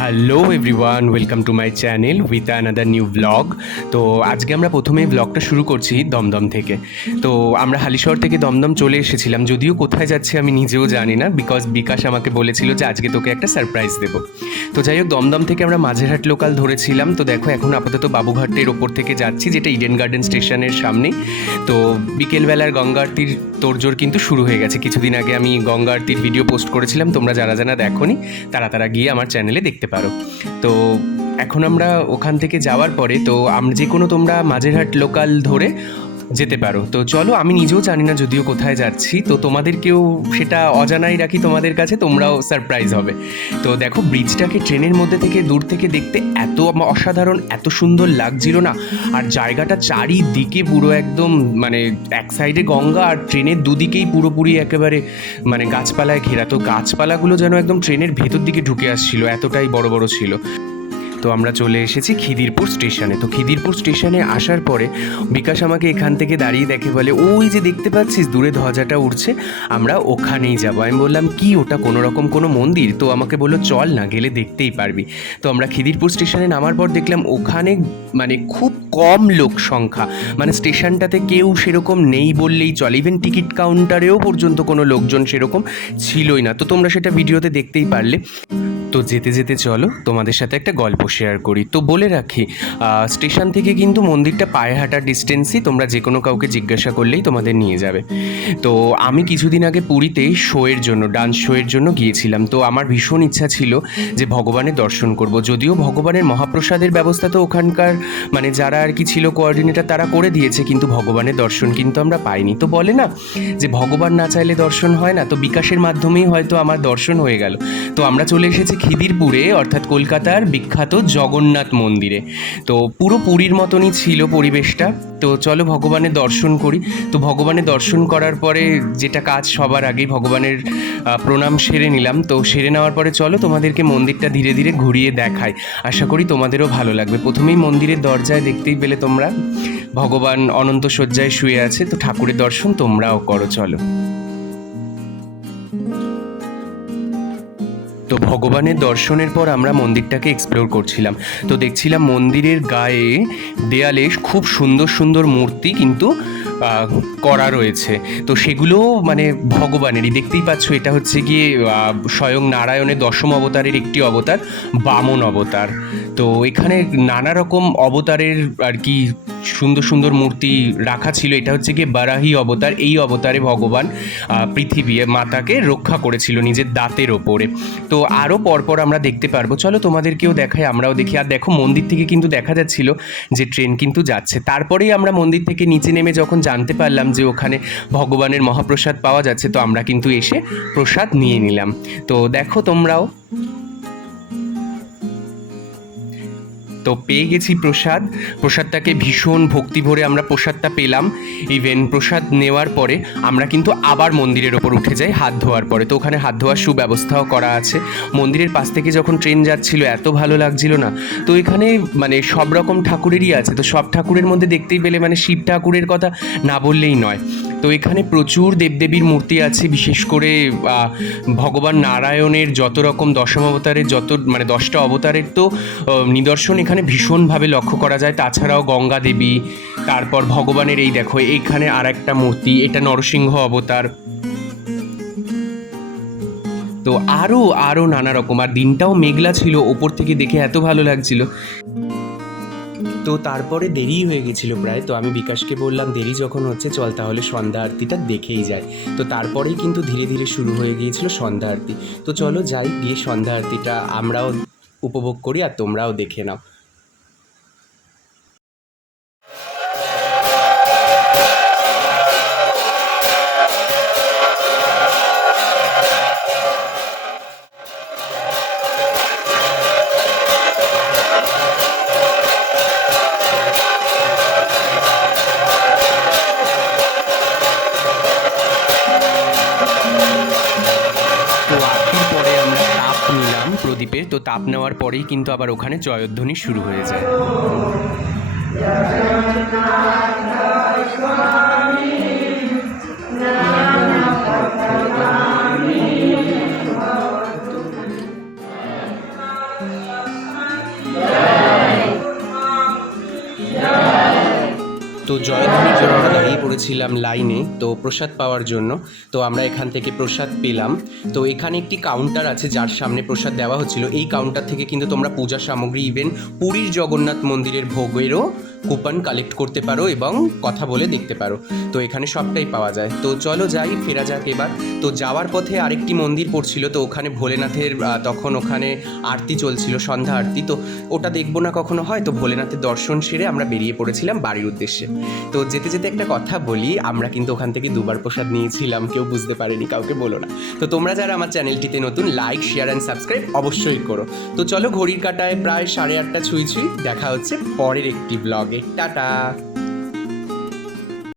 Hello everyone, welcome to my channel with another new blog. তো আজকে আমরা প্রথমেই ব্লগটা শুরু করছি দমদম থেকে। তো আমরা হালিশহর থেকে দমদম চলে এসেছিলাম, যদিও কোথায় যাচ্ছি আমি নিজেও জানি না, বিকজ বিকাশ আমাকে বলেছিল যে আজকে তোকে একটা সারপ্রাইজ দেবো। তো যাই হোক, দমদম থেকে আমরা মাঝেরহাট লোকাল ধরেছিলাম। তো দেখো এখন আপাতত বাবুঘাটের ওপর থেকে যাচ্ছি, যেটা ইডেন গার্ডেন স্টেশনের সামনেই। তো বিকেলবেলার গঙ্গা আরতির তোড়জোড় কিন্তু শুরু হয়ে গেছে। কিছুদিন আগে আমি গঙ্গা আরতির ভিডিও পোস্ট করেছিলাম, তোমরা যারা যারা দেখোনি তারা গিয়ে আমার চ্যানেলে দেখতে পারো। তো এখন আমরা ওখান থেকে যাওয়ার পরে তো আমরা যে কোনো তোমরা মাঝেরহাট লোকাল ধরে যেতে পারো। তো চলো, আমি নিজেও জানি না যদিও কোথায় যাচ্ছি, তো তোমাদেরকেও সেটা অজানাই রাখি তোমাদের কাছে, তোমরাও সারপ্রাইজ হবে। তো দেখো, ব্রিজটাকে ট্রেনের মধ্যে থেকে দূর থেকে দেখতে এত অসাধারণ, এত সুন্দর লাগছিল না। আর জায়গাটা চারিদিকে পুরো একদম মানে এক সাইডে গঙ্গা আর ট্রেনের দুদিকেই পুরোপুরি একেবারে মানে গাছপালায় ঘেরা। তো গাছপালাগুলো যেন একদম ট্রেনের ভেতর দিকে ঢুকে আসছিল, এতটাই বড় বড় ছিল। তো আমরা চলে এসেছি খিদিরপুর স্টেশনে। তো খিদিরপুর স্টেশনে আসার পরে বিকাশ আমাকে এখান থেকে দাঁড়িয়ে দেখে বলে, ওই যে দেখতে পাচ্ছিস দূরে ধ্বজাটা উঠছে, আমরা ওখানেই যাবো। আমি বললাম কি ওটা কোনো রকম কোনো মন্দির? তো আমাকে বললো চল না, গেলে দেখতেই পারবি। তো আমরা খিদিরপুর স্টেশনে নামার পর দেখলাম ওখানে মানে খুব কম লোক সংখ্যা, মানে স্টেশনটাতে কেউ সেরকম নেই বললেই চলে। ইভেন টিকিট কাউন্টারেও পর্যন্ত কোনো লোকজন সেরকম ছিলই না। তো তোমরা সেটা ভিডিওতে দেখতেই পারলে। তো যেতে যেতে চলো তোমাদের সাথে একটা গল্প শেয়ার করি। তো বলে রাখি, স্টেশন থেকে কিন্তু মন্দিরটা পায়ে হাঁটার ডিস্টেন্সই, তোমরা যে কোনো কাউকে জিজ্ঞাসা করলেই তোমাদের নিয়ে যাবে। তো আমি কিছুদিন আগে পুরীতে শোয়ের জন্য, ডান্স শোয়ের জন্য গিয়েছিলাম। তো আমার ভীষণ ইচ্ছা ছিল যে ভগবানের দর্শন করব। যদিও ভগবানের মহাপ্রসাদের ব্যবস্থা তো ওখানকার মানে যারা আর কি ছিল কোঅর্ডিনেটর তারা করে দিয়েছে, কিন্তু ভগবানের দর্শন কিন্তু আমরা পাইনি। তো বলে না যে ভগবান না চাইলে দর্শন হয় না, তো বিকাশের মাধ্যমেই হয়তো আমার দর্শন হয়ে গেল। তো আমরা চলে এসেছি খিদিরপুরে, অর্থাৎ কলকাতার বিখ্যাত জগন্নাথ মন্দিরে। তো পুরো পুরীর মতনই ছিল পরিবেশটা। তো চলো ভগবানের দর্শন করি। তো ভগবানের দর্শন করার পরে যেটা কাজ, সবার আগেই ভগবানের প্রণাম সেরে নিলাম। তো সেরে নেওয়ার পরে চলো তোমাদেরকে মন্দিরটা ধীরে ধীরে ঘুরিয়ে দেখাই, আশা করি তোমাদেরও ভালো লাগবে। প্রথমেই মন্দিরের দরজায় দেখতেই পেলে তোমরা ভগবান অনন্ত শয্যায় শুয়ে আছে। তো ঠাকুরের দর্শন তোমরাও করো, চলো। তো ভগবানের দর্শনের পর আমরা মন্দিরটাকে এক্সপ্লোর করছিলাম। তো দেখছিলাম মন্দিরের গায়ে দেয়ালে খুব সুন্দর সুন্দর মূর্তি কিন্তু করা রয়েছে। তো সেগুলো মানে ভগবানেরই, দেখতেই পাচ্ছ এটা হচ্ছে গিয়ে স্বয়ং নারায়ণের দশম অবতারের একটি অবতার, বামন অবতার। তো এখানে নানা রকম অবতারের আর কি সুন্দর সুন্দর মূর্তি রাখা ছিল। এটা হচ্ছে গিয়ে বারাহি অবতার। এই অবতারে ভগবান পৃথিবী মাতাকে রক্ষা করেছিল নিজের দাঁতের ওপরে। তো আরও পরপর আমরা দেখতে পারবো, চলো তোমাদেরকেও দেখাই, আমরাও দেখি। আর দেখো মন্দির থেকে কিন্তু দেখা যাচ্ছিল যে ট্রেন কিন্তু যাচ্ছে। তারপরেই আমরা মন্দির থেকে নিচে নেমে যখন জানতে পারলাম যে ওখানে ভগবানের মহাপ্রসাদ পাওয়া যাচ্ছে, তো আমরা কিন্তু এসে প্রসাদ নিয়ে নিলাম। তো দেখো তোমরাও। তো পেয়ে গেছি প্রসাদটাকে ভীষণ ভক্তি ভরে আমরা প্রসাদটা পেলাম। ইভেন প্রসাদ নেওয়ার পরে আমরা কিন্তু আবার মন্দিরের ওপর উঠে যাই হাত ধোয়ার পরে। তো ওখানে হাত ধোয়ার সুব্যবস্থাও করা আছে। মন্দিরের পাশ থেকে যখন ট্রেন যাচ্ছিল এত ভালো লাগছিল না। তো এখানে মানে সব রকম ঠাকুরেরই আছে। তো সব ঠাকুরের মধ্যে দেখতেই পেলে মানে শিব ঠাকুরের কথা না বললেই নয়। তো এখানে প্রচুর দেবদেবীর মূর্তি আছে, বিশেষ করে ভগবান নারায়ণের যত রকম দশম অবতারের যত মানে 10টা অবতারের তো নিদর্শন এখানে ভীষণভাবে লক্ষ্য করা যায়। তাছাড়াও গঙ্গা দেবী, তারপর ভগবানের এই দেখো এইখানে আর একটা মূর্তি, এটা নরসিংহ অবতার। তো আরও নানা রকম। আর দিনটাও মেঘলা ছিল, ওপর থেকে দেখে এত ভালো লাগছিল। তো তারপরে দেরি হয়ে গেছিলো প্রায়। তো আমি বিকাশকে বললাম দেরি যখন হচ্ছে চল তাহলে সন্ধ্যা আরতিটা দেখেই যায়। তো তারপরেই কিন্তু ধীরে ধীরে শুরু হয়ে গিয়েছিল সন্ধ্যা আরতি। তো চলো যাই, গিয়ে সন্ধ্যা আরতিটা আমরাও উপভোগ করি আর তোমরাও দেখে নাও। প্রদীপের তো তাপ নেওয়ার পরেই কিন্তু আবার ওখানে জয়ধ্বনি শুরু হয়ে যায়। তো জয়ধ্বনির জন্য আমরা দাঁড়িয়ে পড়েছিলাম লাইনে, তো প্রসাদ পাওয়ার জন্য। তো আমরা এখান থেকে প্রসাদ পেলাম। তো এখানে একটি কাউন্টার আছে যার সামনে প্রসাদ দেওয়া হচ্ছিল। এই কাউন্টার থেকে কিন্তু তোমরা পূজা সামগ্রী, ইভেন পুরীর জগন্নাথ মন্দিরের ভোগেরও কুপন কালেক্ট করতে পারো এবং কথা বলে দেখতে পারো। তো এখানে সবটাই পাওয়া যায়। তো চলো যাই, ফেরা যাক এবার। তো যাওয়ার পথে আরেকটি মন্দির পড়ছিল, তো ওখানে ভোলেনাথের তখন ওখানে আরতি চলছিল, সন্ধ্যা আরতি। তো ওটা দেখবো না কখনো হয়, তো ভোলেনাথের দর্শন সেরে আমরা বেরিয়ে পড়েছিলাম বাড়ির উদ্দেশ্যে। তো যেতে যেতে একটা কথা বলি, আমরা কিন্তু ওখান থেকে দুবার প্রসাদ নিয়েছিলাম, কেউ বুঝতে পারেনি, কাউকে বলো না। তো তোমরা যারা আমার চ্যানেলটিতে নতুন, লাইক, শেয়ার অ্যান্ড সাবস্ক্রাইব অবশ্যই করো। তো চলো, ঘড়ির কাঁটায় প্রায় 8:30 ছুঁই। দেখা হচ্ছে পরের একটি ব্লগে। টাটা।